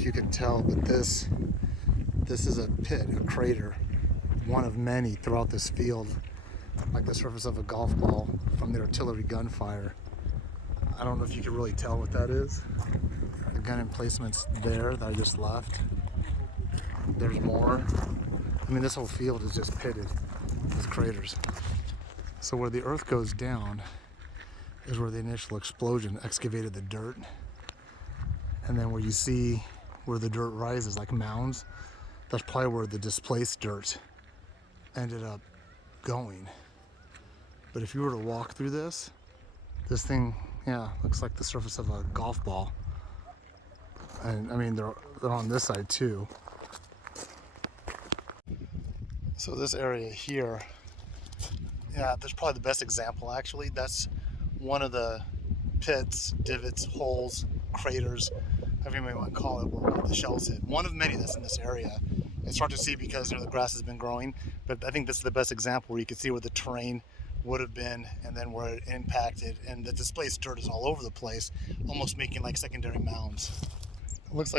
if you can tell, but this is a pit, a crater, one of many throughout this field, like the surface of a golf ball from the artillery gunfire. I don't know if you can really tell what that is. The gun emplacements there that I just left. There's more. I mean, this whole field is just pitted with craters. So where the earth goes down is where the initial explosion excavated the dirt. And then where you see where the dirt rises, like mounds, that's probably where the displaced dirt ended up going. But if you were to walk through this thing, yeah, looks like the surface of a golf ball. And I mean, they're on this side too. So this area here, yeah, that's probably the best example actually. That's one of the pits, divots, holes, craters, however you may want to call it, where the shells hit. One of many that's in this area. It's hard to see because the grass has been growing, but I think this is the best example where you can see where the terrain would have been and then where it impacted, and the displaced dirt is all over the place, almost making like secondary mounds. It looks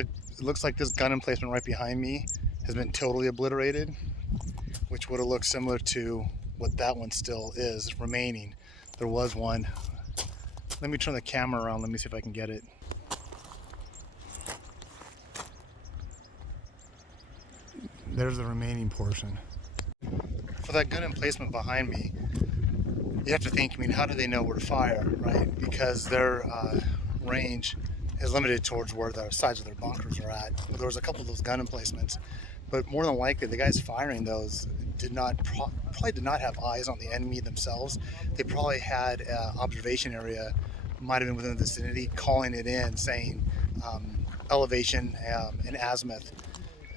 like this gun emplacement right behind me has been totally obliterated, which would have looked similar to what that one still is remaining. There was one. Let me turn the camera around. Let me see if I can get it. There's the remaining portion. For that gun emplacement behind me, you have to think, I mean, how do they know where to fire, right? Because their range is limited towards where the sides of their bunkers are at. There was a couple of those gun emplacements, but more than likely, the guys firing those probably did not have eyes on the enemy themselves. They probably had an observation area, might have been within the vicinity, calling it in, saying elevation and azimuth,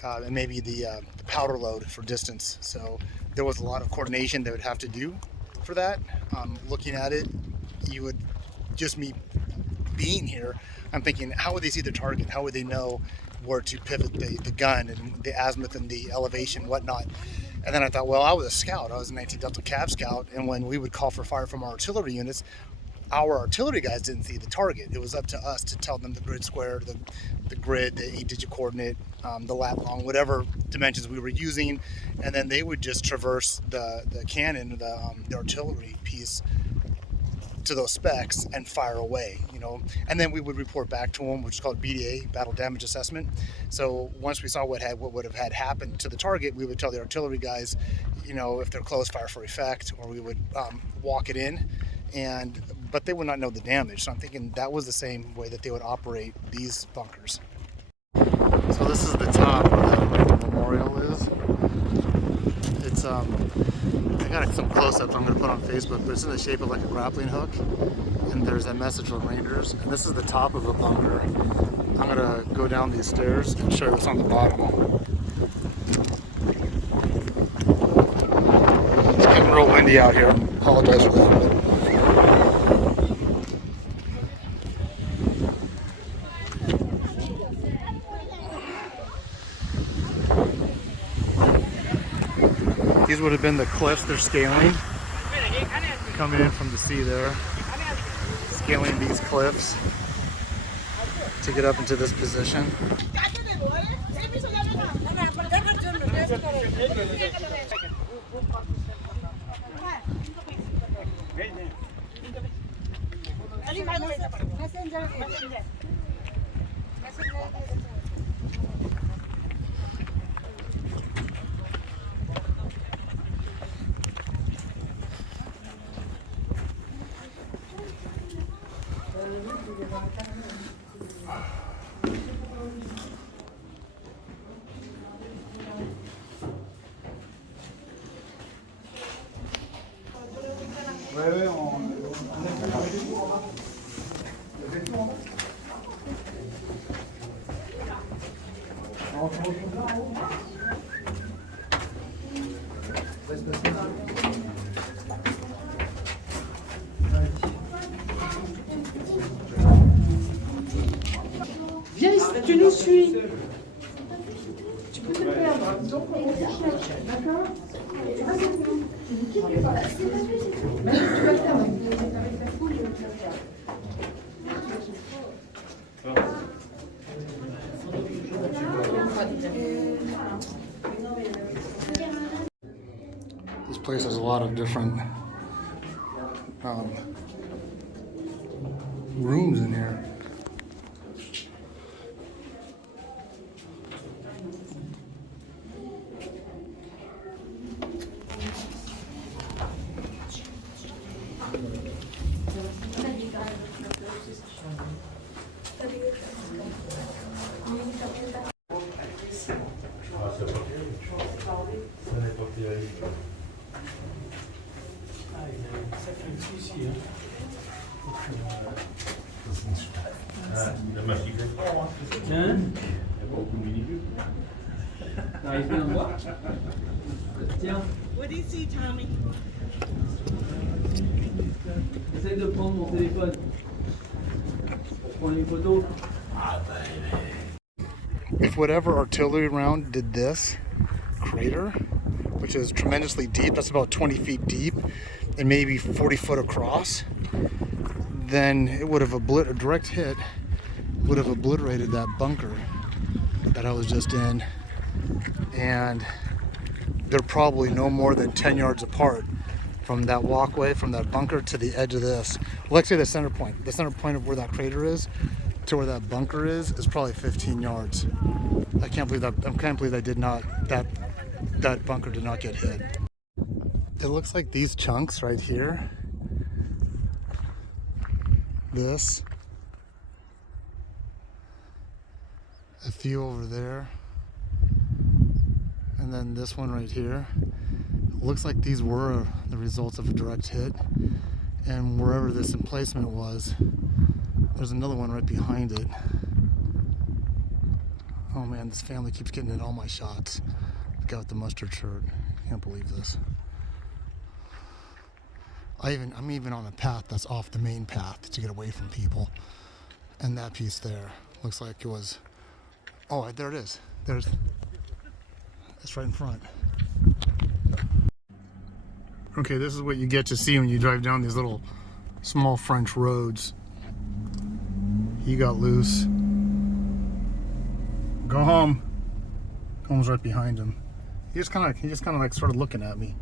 and maybe the powder load for distance. So there was a lot of coordination they would have to do for that. Looking at it, you would just me being here, I'm thinking, how would they see the target? How would they know where to pivot the gun and the azimuth and the elevation, whatnot? And then I thought, well, I was a scout. I was a 19 Delta Cav scout, and when we would call for fire from our artillery units, our artillery guys didn't see the target. It was up to us to tell them the grid square, the grid, the 8-digit coordinate, the lat long, whatever dimensions we were using, and then they would just traverse the cannon, the artillery piece, to those specs and fire away, you know. And then we would report back to them, which is called BDA, Battle Damage Assessment. So once we saw what would have had happened to the target, we would tell the artillery guys, you know, if they're close, fire for effect, or we would walk it in. But they would not know the damage. So I'm thinking that was the same way that they would operate these bunkers. So this is the top where the memorial is. It's I got some close-ups I'm going to put on Facebook, but it's in the shape of like a grappling hook, and there's a message from Rangers, and this is the top of a bunker. I'm going to go down these stairs and show you what's on the bottom. It's getting real windy out here. I apologize for that. These would have been the cliffs they're scaling, coming in from the sea there, scaling these cliffs to get up into this position. Viens, tu nous suis. Tu peux te perdre. Donc on cherche, d'accord? Tu vas faire avec la foule, tu vas faire. This place has a lot of different rooms in here. T'arrives bien à voir? Tiens. What do you see, Tommy? Essaye de prendre mon téléphone. Pour prendre une photo. If whatever artillery round did this crater, which is tremendously deep, that's about 20 feet deep and maybe 40 foot across, then it would have a direct hit would have obliterated that bunker that I was just in, and they're probably no more than 10 yards apart from that walkway, from that bunker to the edge of this. Well, let's say the center point of where that crater is to where that bunker is probably 15 yards. I can't believe that bunker did not get hit. It looks like these chunks right here, this, a few over there, and then this one right here. It looks like these were the results of a direct hit, and wherever this emplacement was, there's another one right behind it. Oh man, this family keeps getting in all my shots. The guy with the mustard shirt. Can't believe this. I'm even on a path that's off the main path to get away from people. And that piece there looks like it was, oh, there it is. It's right in front. Okay, this is what you get to see when you drive down these little small French roads. He got loose. Go home. Home's right behind him. He just kind of like sort of looking at me.